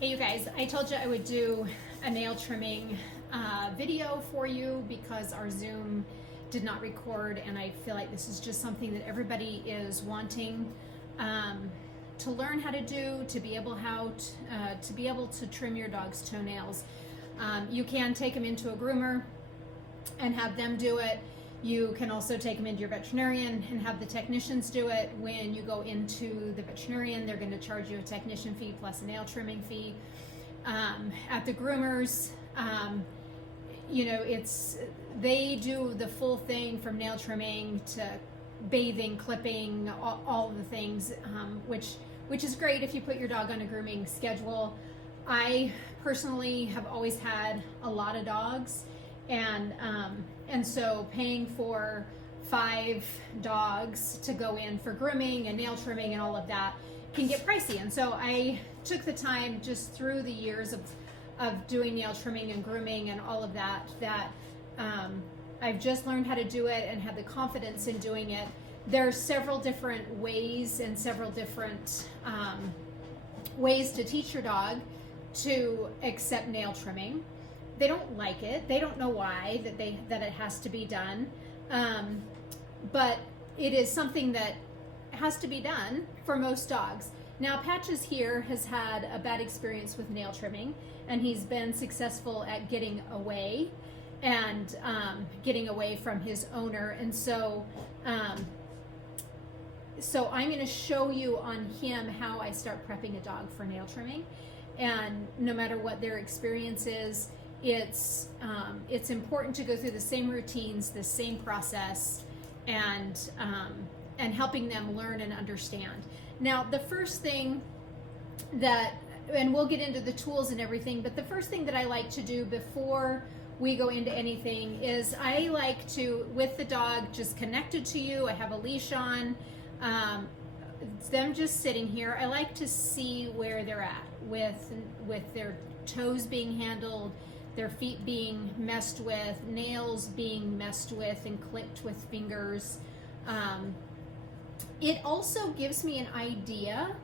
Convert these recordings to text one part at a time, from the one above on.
Hey you guys, I told you I would do a nail trimming video for you because our Zoom did not record, and I feel like this is just something that everybody is wanting to learn how to do, to be able to trim your dog's toenails. You can take them into a groomer and have them do it. You can also take them into your veterinarian and have the technicians do it. When you go into the veterinarian, they're going to charge you a technician fee plus a nail trimming fee. At the groomers, they do the full thing from nail trimming to bathing, clipping, all of the things, which is great if you put your dog on a grooming schedule. I personally have always had a lot of dogs, and so paying for 5 dogs to go in for grooming and nail trimming and all of that can get pricey. And so I took the time just through the years of doing nail trimming and grooming and all of that, I've just learned how to do it and have the confidence in doing it. There are several different ways and several different ways to teach your dog to accept nail trimming. They don't like it. They don't know why that it has to be done, but it is something that has to be done for most dogs. Now, Patches here has had a bad experience with nail trimming, and he's been successful at getting away and getting away from his owner. And so, so I'm going to show you on him how I start prepping a dog for nail trimming. And no matter what their experience is, it's important to go through the same routines, the same process, and helping them learn and understand. Now, the first thing and we'll get into the tools and everything, but the first thing that I like to do before we go into anything is I like to, with the dog just connected to you, I have a leash on, them just sitting here, I like to see where they're at with their toes being handled, their feet being messed with, nails being messed with and clipped with fingers. It also gives me an idea.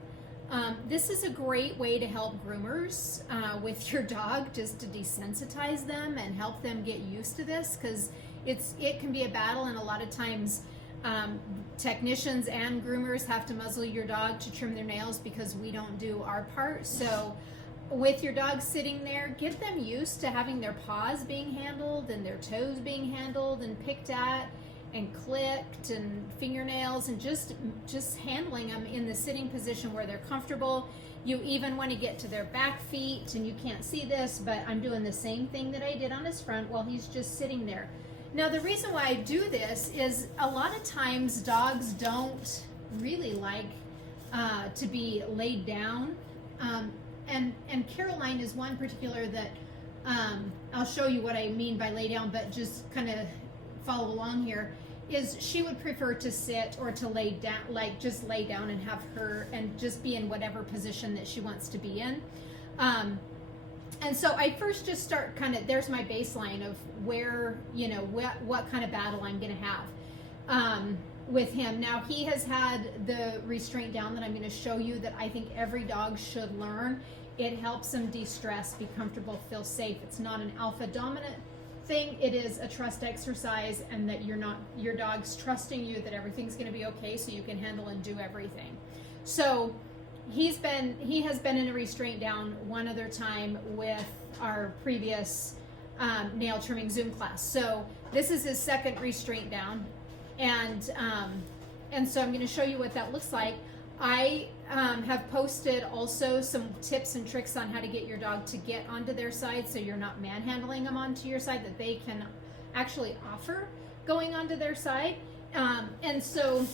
This is a great way to help groomers with your dog, just to desensitize them and help them get used to this, because it can be a battle, and a lot of times technicians and groomers have to muzzle your dog to trim their nails because we don't do our part. So with your dog sitting there, get them used to having their paws being handled and their toes being handled and picked at and clipped, and fingernails, and just handling them in the sitting position where they're comfortable. You even want to get to their back feet, and you can't see this, but I'm doing the same thing that I did on his front while he's just sitting there. Now, the reason why I do this is a lot of times dogs don't really like to be laid down. And Caroline is one particular that I'll show you what I mean by lay down, but just kind of follow along here, is she would prefer to sit or to lay down, like just lay down and have her and just be in whatever position that she wants to be in. And so I first just start there's my baseline of where, what kind of battle I'm going to have with him. Now, he has had the restraint down that I'm going to show you that I think every dog should learn. It helps them de-stress, be comfortable, feel safe. It's not an alpha dominant thing. It is a trust exercise, and that your dog's trusting you that everything's going to be okay, so you can handle and do everything. So he has been in a restraint down one other time with our previous nail trimming Zoom class. So this is his second restraint down, and so I'm going to show you what that looks like. I have posted also some tips and tricks on how to get your dog to get onto their side, so you're not manhandling them onto your side, that they can actually offer going onto their side. And so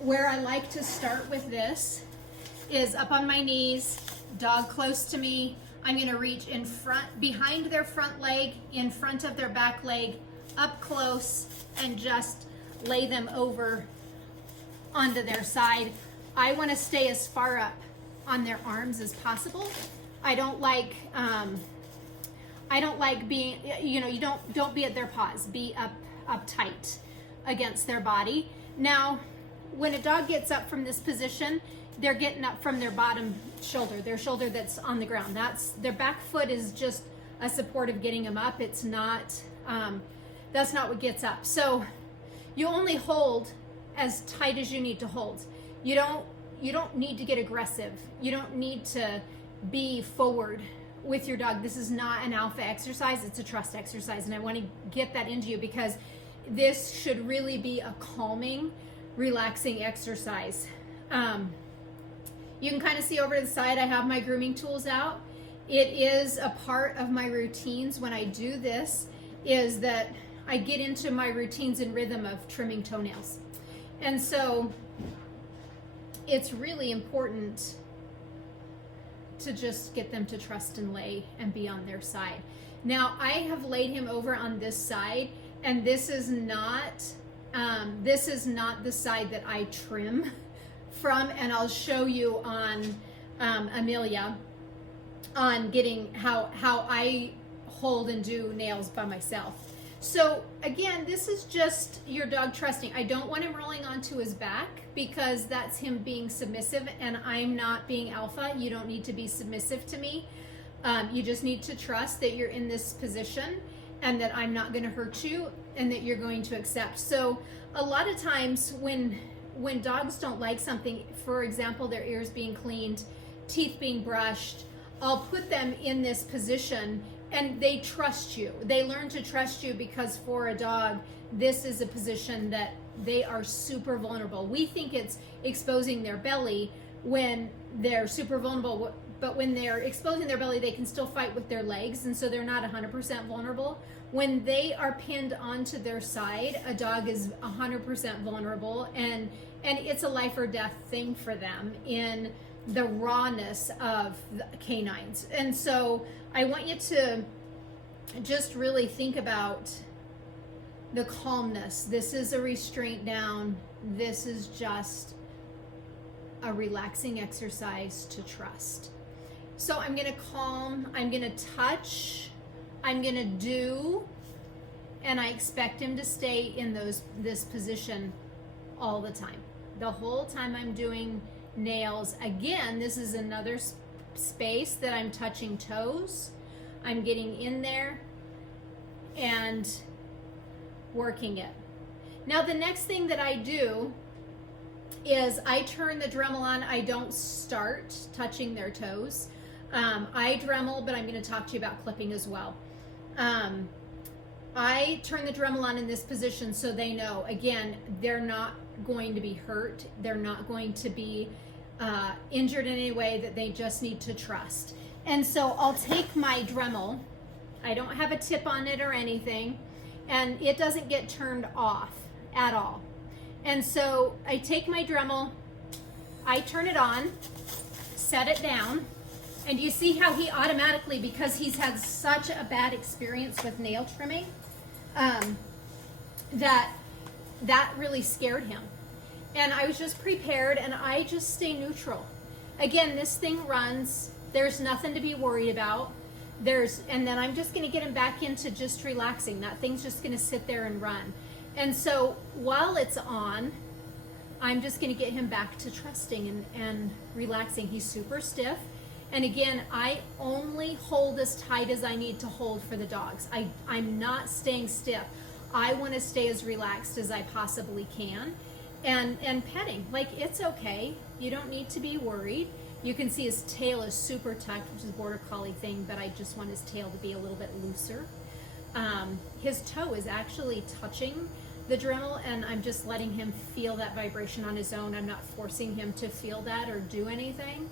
where I like to start with this is up on my knees, dog close to me. I'm going to reach in front, behind their front leg, in front of their back leg, up close, and just lay them over onto their side. I want to stay as far up on their arms as possible. I don't like being, you don't be at their paws. Be up tight against their body. Now, when a dog gets up from this position, they're getting up from their bottom shoulder, their shoulder that's on the ground. That's their back foot is just a support of getting them up. It's not, that's not what gets up. So you only hold as tight as you need to hold. You don't need to get aggressive. You don't need to be forward with your dog. This is not an alpha exercise, it's a trust exercise. And I want to get that into you because this should really be a calming, relaxing exercise. You can kind of see over to the side, I have my grooming tools out. It is a part of my routines when I do this, is that I get into my routines and rhythm of trimming toenails. And so it's really important to just get them to trust and lay and be on their side. Now I have laid him over on this side, and this is not the side that I trim from, and I'll show you on Amelia on getting how I hold and do nails by myself. So again, this is just your dog trusting. I don't want him rolling onto his back because that's him being submissive, and I'm not being alpha. You don't need to be submissive to me. You just need to trust that you're in this position and that I'm not going to hurt you and that you're going to accept. So a lot of times when dogs don't like something, for example, their ears being cleaned, teeth being brushed, I'll put them in this position and they trust you. They learn to trust you because for a dog, this is a position that they are super vulnerable. We think it's exposing their belly when they're super vulnerable, but when they're exposing their belly, they can still fight with their legs, and so they're not 100% vulnerable. When they are pinned onto their side, a dog is 100% vulnerable, and it's a life or death thing for them in the rawness of the canines. And so I want you to just really think about the calmness. This is a restraint down. This is just a relaxing exercise to trust. So I'm going to calm, I'm going to touch, I'm going to do, and I expect him to stay in this position all the time. The whole time I'm doing nails. Again, this is another space that I'm touching toes. I'm getting in there and working it. Now the next thing that I do is I turn the Dremel on. I don't start touching their toes. I Dremel, but I'm going to talk to you about clipping as well. I turn the Dremel on in this position so they know, again, they're not going to be hurt. They're not going to be injured in any way, that they just need to trust. And so I'll take my Dremel. I don't have a tip on it or anything, and it doesn't get turned off at all. And so I take my Dremel, I turn it on, set it down, and you see how he automatically, because he's had such a bad experience with nail trimming, that really scared him. And I was just prepared, and I just stay neutral. Again, this thing runs. There's nothing to be worried about. And then I'm just going to get him back into just relaxing. That thing's just going to sit there and run. And so while it's on, I'm just going to get him back to trusting and relaxing. He's super stiff. And again, I only hold as tight as I need to hold for the dogs. I'm not staying stiff. I want to stay as relaxed as I possibly can. And petting, like, it's okay. You don't need to be worried. You can see his tail is super tucked, which is a border collie thing, but I just want his tail to be a little bit looser. His toe is actually touching the Dremel, and I'm just letting him feel that vibration on his own. I'm not forcing him to feel that or do anything.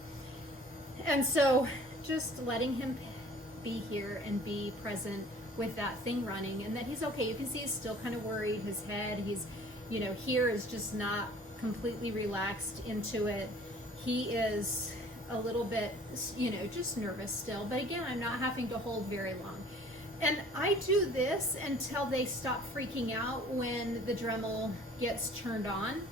And so just letting him be here and be present with that thing running, and that he's okay. You can see he's still kind of worried. His head, he's, here is just not completely relaxed into it. He is a little bit, just nervous still. But again, I'm not having to hold very long. And I do this until they stop freaking out when the Dremel gets turned on.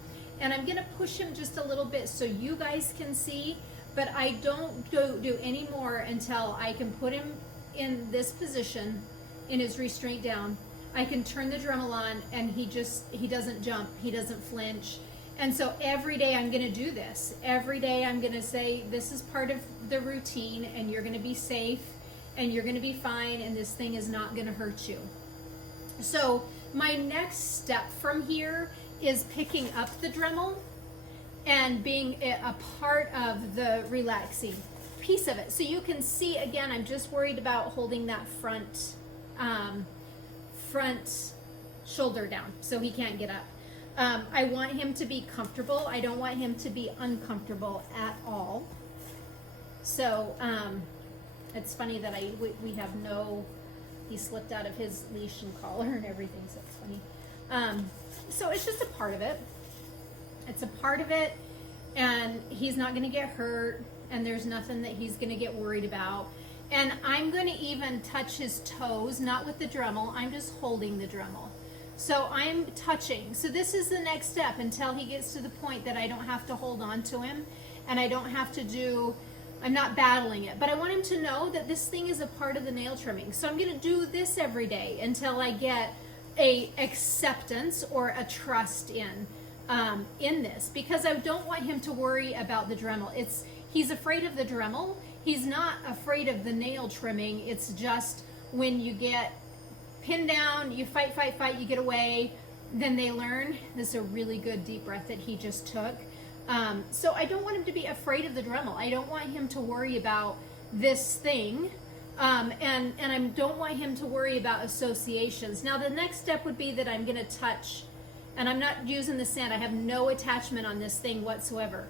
And I'm gonna push him just a little bit so you guys can see, but I don't do any more until I can put him in this position, in his restraint down. I can turn the Dremel on, and he doesn't jump, he doesn't flinch, And so every day I'm going to do this. Every day I'm going to say, this is part of the routine, and you're going to be safe, and you're going to be fine, and this thing is not going to hurt you. So my next step from here is picking up the Dremel and being a part of the relaxing piece of it. So you can see, again, I'm just worried about holding that front shoulder down so he can't get up. I want him to be comfortable. I don't want him to be uncomfortable at all. So it's funny that we have no, he slipped out of his leash and collar and everything, so it's funny. So it's just a part of it. It's a part of it, and he's not going to get hurt, and there's nothing that he's going to get worried about. And I'm going to even touch his toes, not with the Dremel. I'm just holding the Dremel. So I'm touching. So this is the next step until he gets to the point that I don't have to hold on to him, and I don't have to do, I'm not battling it. But I want him to know that this thing is a part of the nail trimming. So I'm going to do this every day until I get a acceptance or a trust in this, because I don't want him to worry about the Dremel. He's afraid of the Dremel. He's not afraid of the nail trimming. It's just when you get pinned down, you fight, you get away, then they learn. This is a really good deep breath that he just took. So I don't want him to be afraid of the Dremel. I don't want him to worry about this thing. And I don't want him to worry about associations. Now the next step would be that I'm going to touch, and I'm not using the sand. I have no attachment on this thing whatsoever.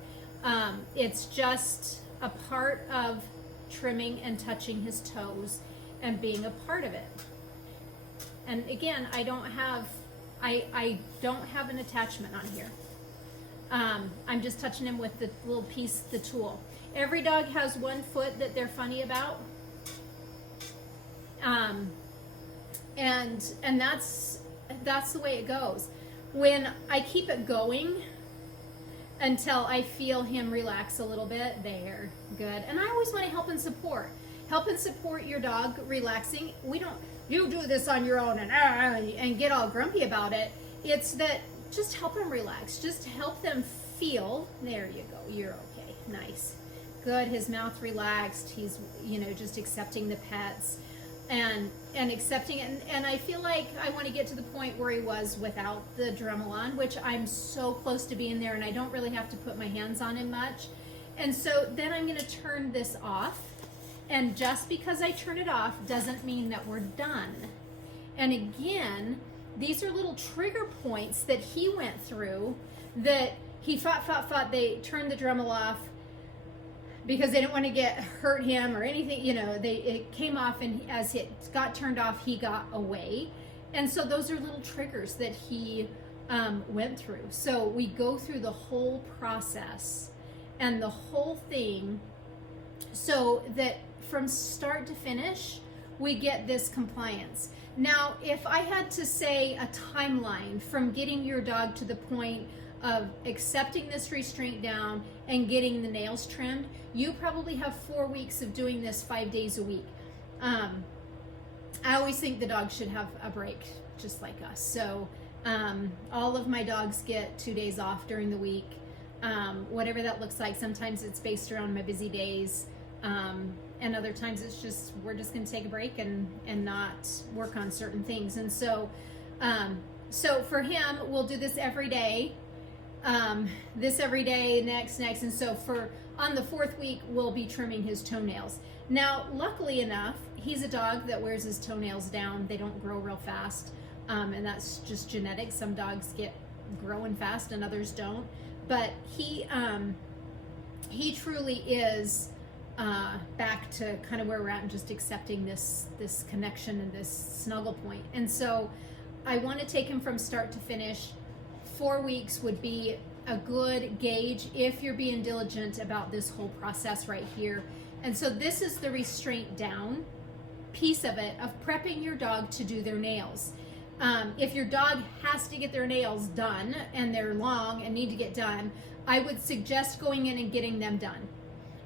It's just a part of trimming and touching his toes and being a part of it. And again, I don't have an attachment on here. I'm just touching him with the little piece, the tool. Every dog has one foot that they're funny about. And that's the way it goes. When I keep it going until I feel him relax a little bit, there, good. And I always want to help and support your dog relaxing. You do this on your own and get all grumpy about it. It's that just help them relax. Just help them feel, there you go, you're okay, nice, good. His mouth relaxed. He's, just accepting the pets and accepting it. And I feel like I want to get to the point where he was without the Dremel on, which I'm so close to being there, and I don't really have to put my hands on him much. And so then I'm going to turn this off. And just because I turn it off doesn't mean that we're done. And again, these are little trigger points that he went through, that he fought. They turned the Dremel off because they didn't want to hurt him or anything. It came off, and as it got turned off, he got away. And so those are little triggers that he went through. So we go through the whole process and the whole thing, so that from start to finish, we get this compliance. Now, if I had to say a timeline from getting your dog to the point of accepting this restraint down and getting the nails trimmed, you probably have 4 weeks of doing this 5 days a week. I always think the dog should have a break, just like us. So all of my dogs get 2 days off during the week, whatever that looks like. Sometimes it's based around my busy days. And other times it's just, we're just going to take a break and not work on certain things. And so, so for him, we'll do this every day, next. And so on the 4th week, we'll be trimming his toenails. Now, luckily enough, he's a dog that wears his toenails down. They don't grow real fast. And that's just genetic. Some dogs get growing fast and others don't. But he truly is back to kind of where we're at and just accepting this connection and this snuggle point. And so I want to take him from start to finish. 4 weeks would be a good gauge if you're being diligent about this whole process right here. And so this is the restraint down piece of it, of prepping your dog to do their nails. If your dog has to get their nails done and they're long and need to get done, I would suggest going in and getting them done.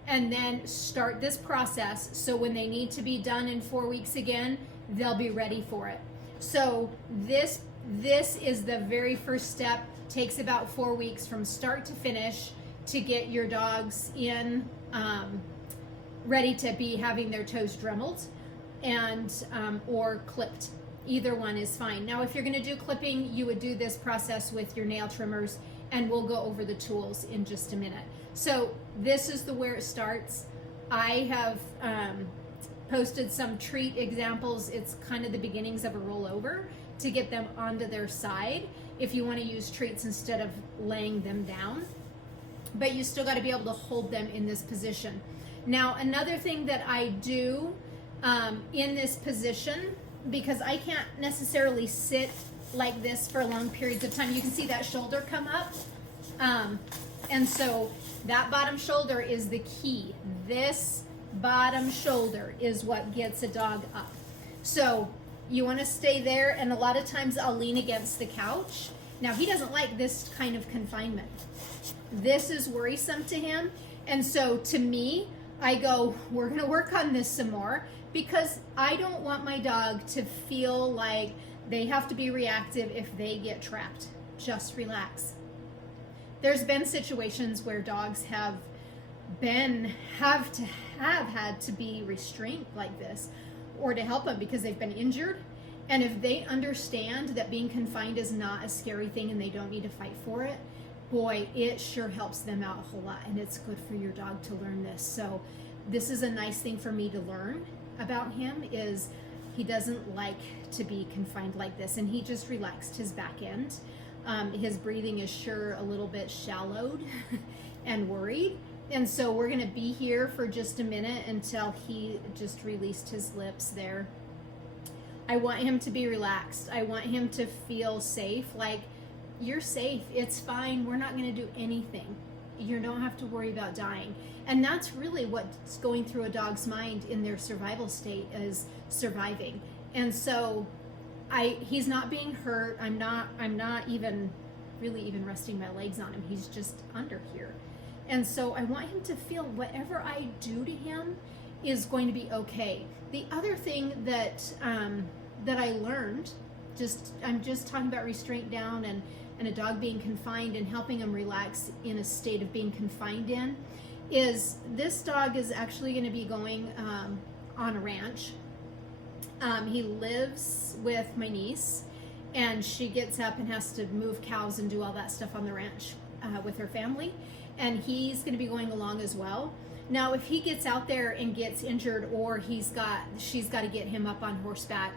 And then start this process, so when they need to be done in 4 weeks again, they'll be ready for it. So this is the very first step Takes about 4 weeks from start to finish to get your dogs in, ready to be having their toes dremeled and or clipped. Either one is fine. Now, if you're going to do clipping, you would do this process with your nail trimmers, and we'll go over the tools in just a minute. So this is where it starts. I have posted some treat examples. It's kind of the beginnings of a rollover to get them onto their side if you want to use treats instead of laying them down. But you still got to be able to hold them in this position. Now, another thing that I do in this position, because I can't necessarily sit like this for long periods of time. You can see that shoulder come up. And so that bottom shoulder is the key. This bottom shoulder is what gets a dog up. So you want to stay there, and a lot of times I'll lean against the couch. Now, he doesn't like this kind of confinement. This is worrisome to him. And so to me, I go, we're going to work on this some more, because I don't want my dog to feel like they have to be reactive if they get trapped. Just relax. There's been situations where dogs have had to be restrained like this, or to help them because they've been injured. And if they understand that being confined is not a scary thing and they don't need to fight for it, boy, it sure helps them out a whole lot. And it's good for your dog to learn this. So this is a nice thing for me to learn about him, is he doesn't like to be confined like this, and he just relaxed his back end. His breathing is sure a little bit shallowed and worried. And so we're going to be here for just a minute until he just released his lips there. I want him to be relaxed. I want him to feel safe. Like, you're safe. It's fine. We're not going to do anything. You don't have to worry about dying. And that's really what's going through a dog's mind in their survival state, is surviving. And so he's not being hurt. I'm not even resting my legs on him. He's just under here. And so I want him to feel whatever I do to him is going to be okay. The other thing that I learned, I'm just talking about restraint down and a dog being confined and helping him relax in a state of being confined in, is this dog is actually going to be going on a ranch. He lives with my niece, and she gets up and has to move cows and do all that stuff on the ranch with her family, and he's going to be going along as well. Now, if he gets out there and gets injured, or she's got to get him up on horseback,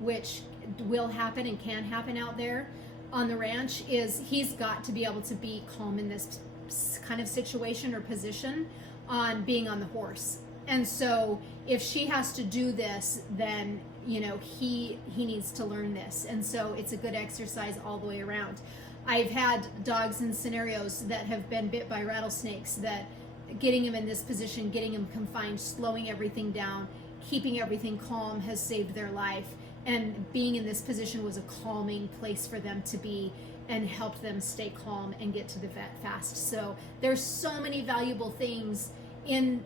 which will happen and can happen out there on the ranch, is he's got to be able to be calm in this kind of situation or position on being on the horse. And so if she has to do this, then he needs to learn this. And so it's a good exercise all the way around. I've had dogs in scenarios that have been bit by rattlesnakes, that getting him in this position, getting him confined, slowing everything down, keeping everything calm has saved their life. And being in this position was a calming place for them to be, and helped them stay calm and get to the vet fast. So there's so many valuable things in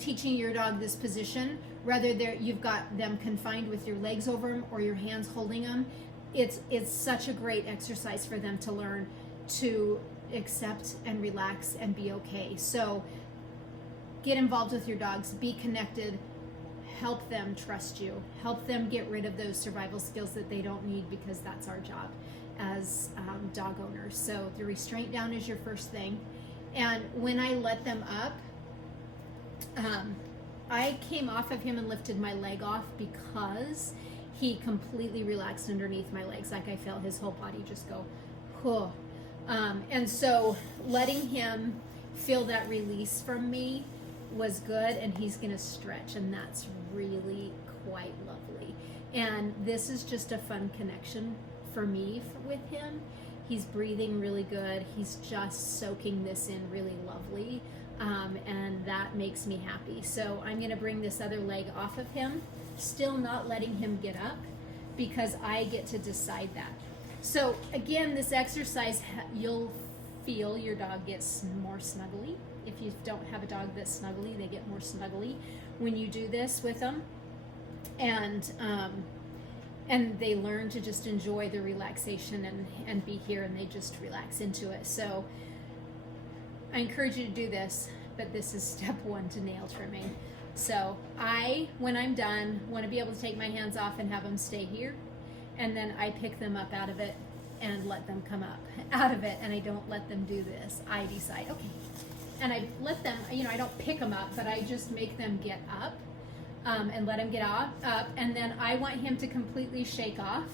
teaching your dog this position, whether you've got them confined with your legs over them or your hands holding them. It's such a great exercise for them to learn to accept and relax and be okay. So get involved with your dogs, be connected, help them trust you, help them get rid of those survival skills that they don't need, because that's our job as dog owners. So the restraint down is your first thing. And when I let them up, I came off of him and lifted my leg off, because he completely relaxed underneath my legs. Like, I felt his whole body just go, whew. And so letting him feel that release from me was good, and he's going to stretch, and that's really quite lovely. And this is just a fun connection for me with him. He's breathing really good. He's just soaking this in really lovely. And that makes me happy. So I'm going to bring this other leg off of him, still not letting him get up, because I get to decide that. So again, this exercise, you'll feel your dog gets more snuggly. If you don't have a dog that's snuggly, they get more snuggly when you do this with them. And and they learn to just enjoy the relaxation and be here, and they just relax into it. So I encourage you to do this, but this is step one to nail trimming. So when I'm done, want to be able to take my hands off and have them stay here, and then I pick them up out of it and let them come up out of it, and I don't let them do this. I decide, okay, and I let them, I don't pick them up, but I just make them get up, and let him get up, and then I want him to completely shake off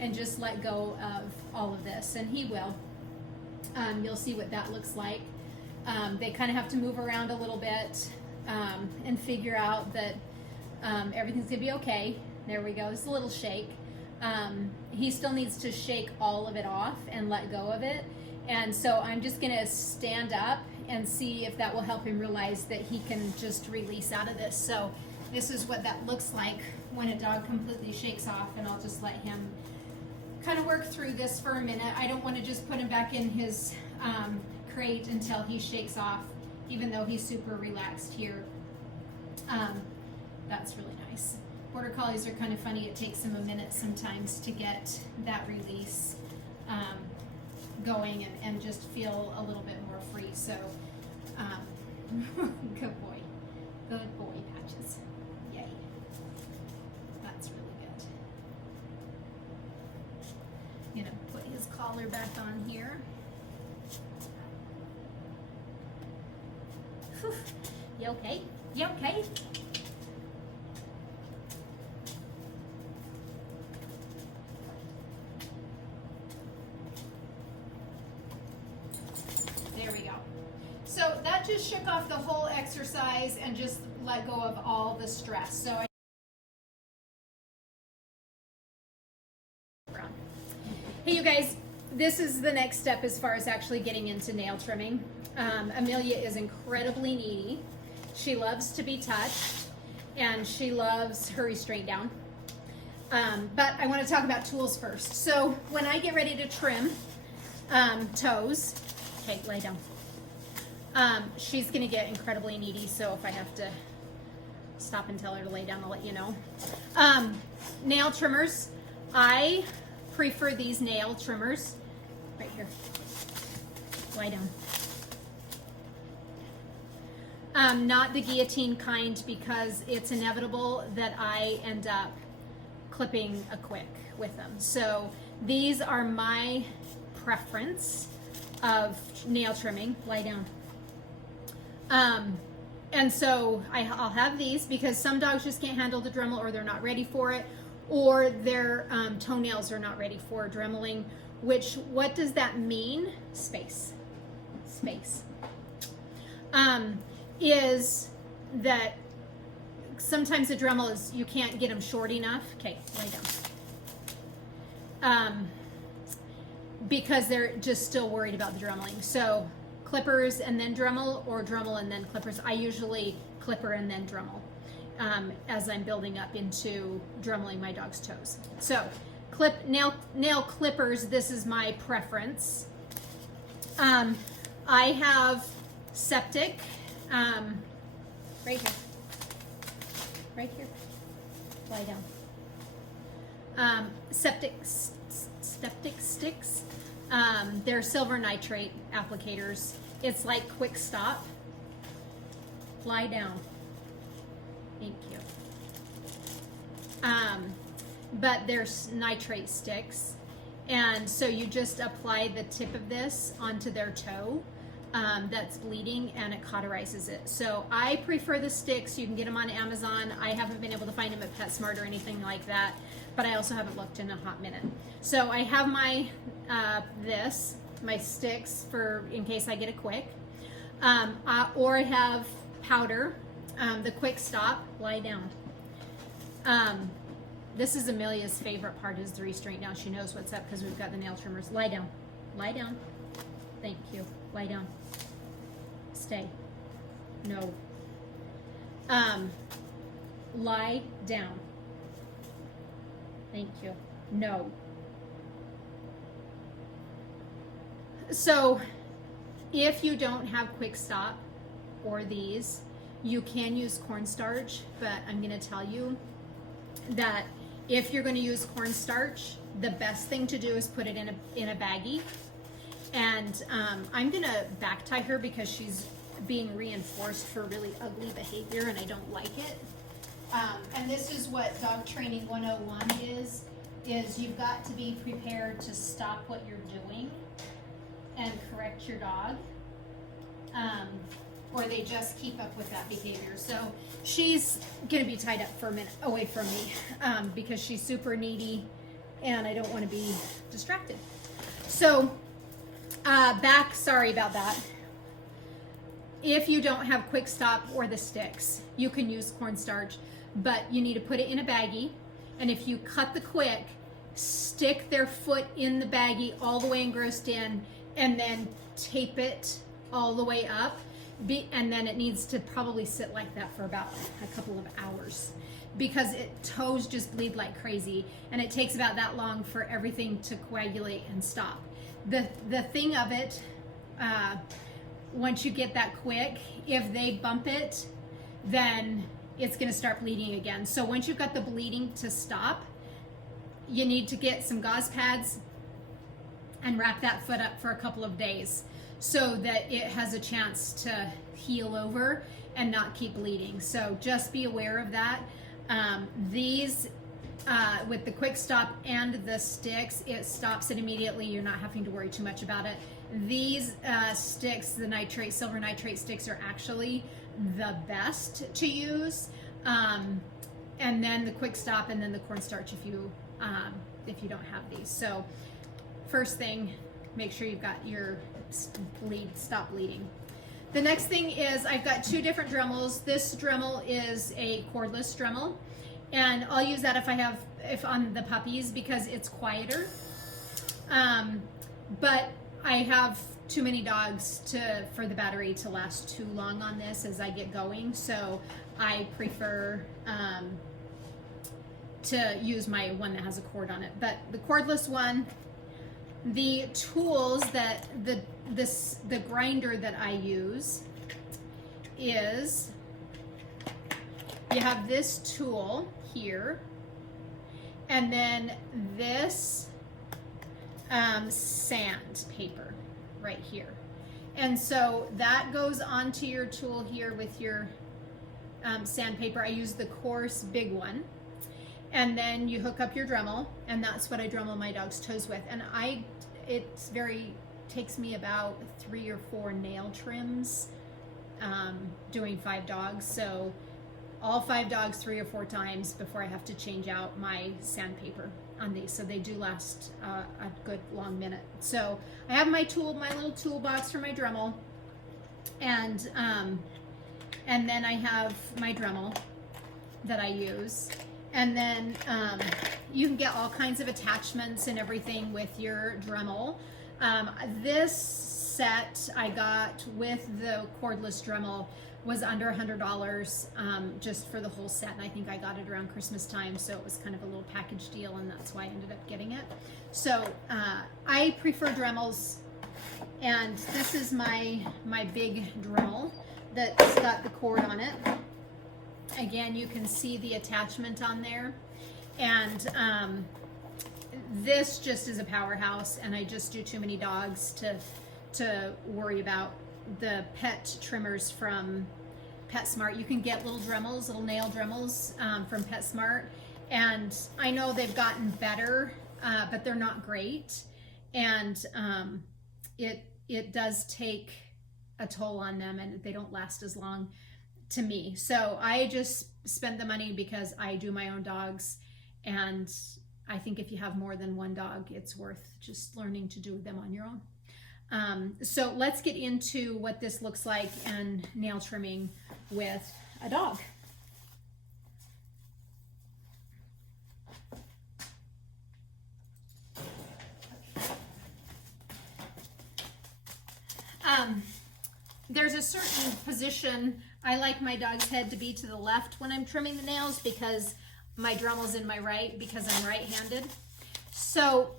and just let go of all of this, and he will. You'll see what that looks like. They kind of have to move around a little bit, and figure out that everything's gonna be okay. There we go, it's a little shake. He still needs to shake all of it off and let go of it. And so I'm just gonna stand up and see if that will help him realize that he can just release out of this. So this is what that looks like when a dog completely shakes off, and I'll just let him kind of work through this for a minute. I don't want to just put him back in his crate until he shakes off, even though he's super relaxed here. That's really nice. Border Collies are kind of funny. It takes them a minute sometimes to get that release going and just feel a little bit more free. So, good boy. Good boy, Patches. Yay. That's really good. I'm gonna put his collar back on here. Whew. You okay? You okay? There we go. So that just shook off the whole exercise and just let go of all the stress. So hey, you guys, this is the next step as far as actually getting into nail trimming. Amelia is incredibly needy. She loves to be touched, and she loves her restraint down. But I want to talk about tools first. So when I get ready to trim toes, okay, lay down. She's going to get incredibly needy, so if I have to stop and tell her to lay down, I'll let you know. Nail trimmers, I prefer these nail trimmers right here. Lie down. Not the guillotine kind, because it's inevitable that I end up clipping a quick with them. So these are my preference of nail trimming. Lie down. And so I'll have these because some dogs just can't handle the Dremel, or they're not ready for it, or their toenails are not ready for dremeling, what does that mean? Space. Is that sometimes the Dremel is, you can't get them short enough. Okay, lay down. Because they're just still worried about the dremeling. So clippers and then Dremel, or Dremel and then clippers. I usually clipper and then Dremel as I'm building up into dremeling my dog's toes. So nail clippers, this is my preference. I have septic, right here, lie down. Septic sticks, they're silver nitrate applicators. It's like quick stop. Lie down. Thank you. But there's nitrate sticks, and so you just apply the tip of this onto their toe that's bleeding, and it cauterizes it. So I prefer the sticks. You can get them on Amazon. I haven't been able to find them at PetSmart or anything like that, but I also haven't looked in a hot minute. So I have my my sticks for in case I get a quick, or I have powder, the quick stop. Lie down. This is Amelia's favorite part, is the restraint down. She knows what's up because we've got the nail trimmers. Lie down. Lie down. Thank you. Lie down. Stay. No. Lie down. Thank you. No. So if you don't have quick stop or these, you can use cornstarch, but I'm going to tell you that If you're going to use cornstarch, the best thing to do is put it in a baggie. And I'm going to back tie her because she's being reinforced for really ugly behavior and I don't like it. And this is what dog training 101 is you've got to be prepared to stop what you're doing and correct your dog. Or they just keep up with that behavior. So she's going to be tied up for a minute away from me because she's super needy and I don't want to be distracted. So sorry about that. If you don't have Quick Stop or the sticks, you can use cornstarch, but you need to put it in a baggie. And if you cut the quick, stick their foot in the baggie all the way engrossed in and then tape it all the way up. And then it needs to probably sit like that for about a couple of hours because toes just bleed like crazy and it takes about that long for everything to coagulate and stop. The thing of it, once you get that quick, if they bump it, then it's going to start bleeding again. So once you've got the bleeding to stop, you need to get some gauze pads and wrap that foot up for a couple of days so that it has a chance to heal over and not keep bleeding. So just be aware of that. These, with the Quick Stop and the sticks, it stops it immediately. You're not having to worry too much about it. These sticks, the silver nitrate sticks, are actually the best to use. And then the Quick Stop and then the cornstarch if you don't have these. So first thing, make sure you've got your stop bleeding. The next thing is I've got two different dremels. This dremel is a cordless dremel, and I'll use that if on the puppies because it's quieter. But I have too many dogs for the battery to last too long on this as I get going, so I prefer to use my one that has a cord on it. But the cordless one, the tools that the grinder that I use is, you have this tool here and then this sandpaper right here, and so that goes onto your tool here with your sandpaper. I use the coarse big one, and then you hook up your Dremel, and that's what I Dremel my dog's toes with. And takes me about 3 or 4 nail trims doing 5 dogs. So all 5 dogs 3 or 4 times before I have to change out my sandpaper on these. So they do last a good long minute. So I have my little toolbox for my Dremel, and then I have my Dremel that I use. And then you can get all kinds of attachments and everything with your Dremel. This set I got with the cordless Dremel was under $100 just for the whole set, and I think I got it around Christmas time, so it was kind of a little package deal, and that's why I ended up getting it. So I prefer Dremels, and this is my big Dremel that's got the cord on it. Again, you can see the attachment on there, and this just is a powerhouse, and I just do too many dogs to worry about. The pet trimmers from PetSmart, you can get little Dremels, little nail Dremels from PetSmart, and I know they've gotten better, but they're not great, and it does take a toll on them, and they don't last as long to me. So I just spend the money because I do my own dogs, and I think if you have more than one dog, it's worth just learning to do them on your own. So let's get into what this looks like and nail trimming with a dog. There's a certain position I like my dog's head to be to the left when I'm trimming the nails because my Dremel's in my right because I'm right-handed. So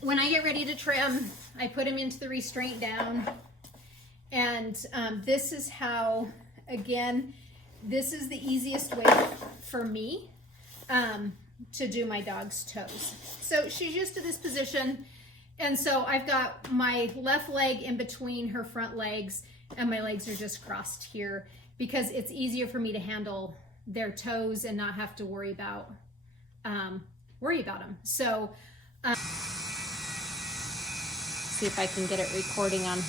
when I get ready to trim, I put him into the restraint down, and this is how, again, this is the easiest way for me. to do my dog's toes. So she's used to this position, and so I've got my left leg in between her front legs, and my legs are just crossed here because it's easier for me to handle their toes and not have to worry about them. So see if I can get it recording on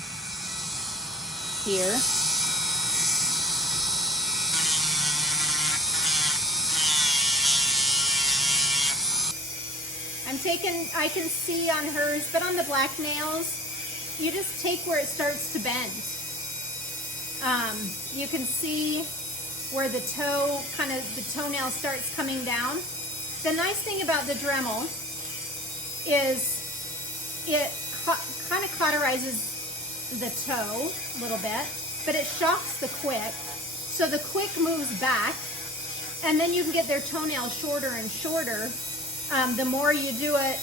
here. I can see on hers, but on the black nails, you just take where it starts to bend. You can see where the toenail starts coming down. The nice thing about the Dremel is it kind of cauterizes the toe a little bit, but it shocks the quick. So the quick moves back, and then you can get their toenails shorter and shorter the more you do it.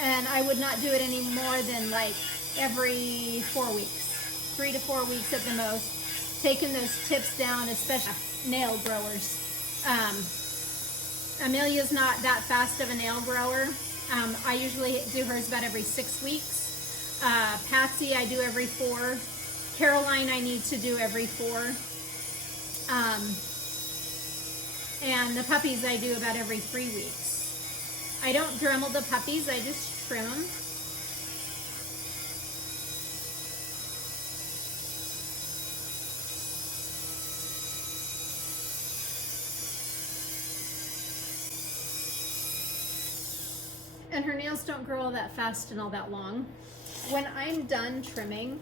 And I would not do it any more than like every 4 weeks, 3 to 4 weeks at the most. Taking those tips down, especially nail growers. Amelia's not that fast of a nail grower. I usually do hers about every 6 weeks. Patsy I do every 4. Caroline I need to do every 4. And the puppies I do about every 3 weeks. I don't Dremel the puppies, I just trim them. And her nails don't grow all that fast and all that long. When I'm done trimming,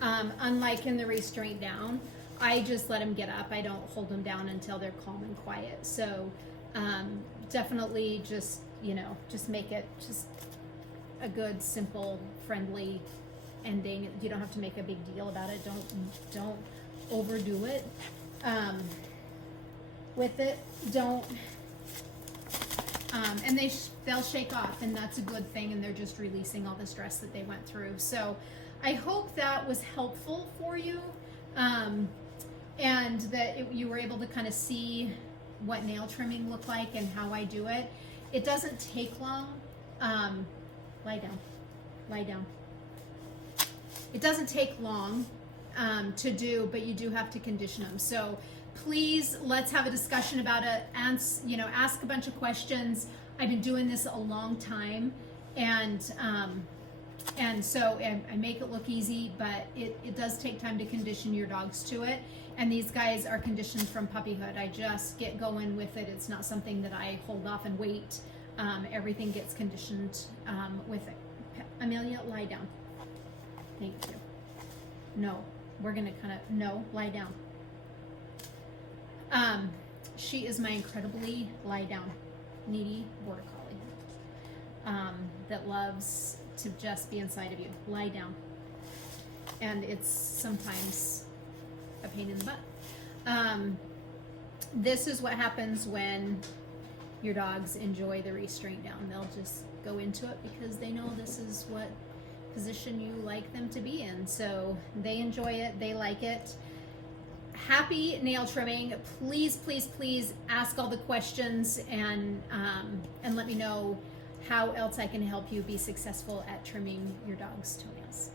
unlike in the restraint down, I just let them get up. I don't hold them down until they're calm and quiet. So definitely just, just make it just a good, simple, friendly ending. You don't have to make a big deal about it. Don't overdo it with it. Don't. And they'll shake off, and that's a good thing, and they're just releasing all the stress that they went through. So I hope that was helpful for you, and that you were able to kind of see what nail trimming looked like and how I do it. It doesn't take long. Lie down. It doesn't take long to do, but you do have to condition them. So please, let's have a discussion about it. Ask a bunch of questions. I've been doing this a long time, and so I make it look easy, but it does take time to condition your dogs to it. And these guys are conditioned from puppyhood. I just get going with it. It's not something that I hold off and wait. Everything gets conditioned with it. Amelia, lie down. Thank you. No, we're gonna no, lie down. She is my incredibly lie down, needy border collie that loves to just be inside of you. Lie down. And it's sometimes a pain in the butt. This is what happens when your dogs enjoy the restraint down. They'll just go into it because they know this is what position you like them to be in. So they enjoy it, they like it. Happy nail trimming. Please, please, please ask all the questions and let me know how else I can help you be successful at trimming your dog's toenails.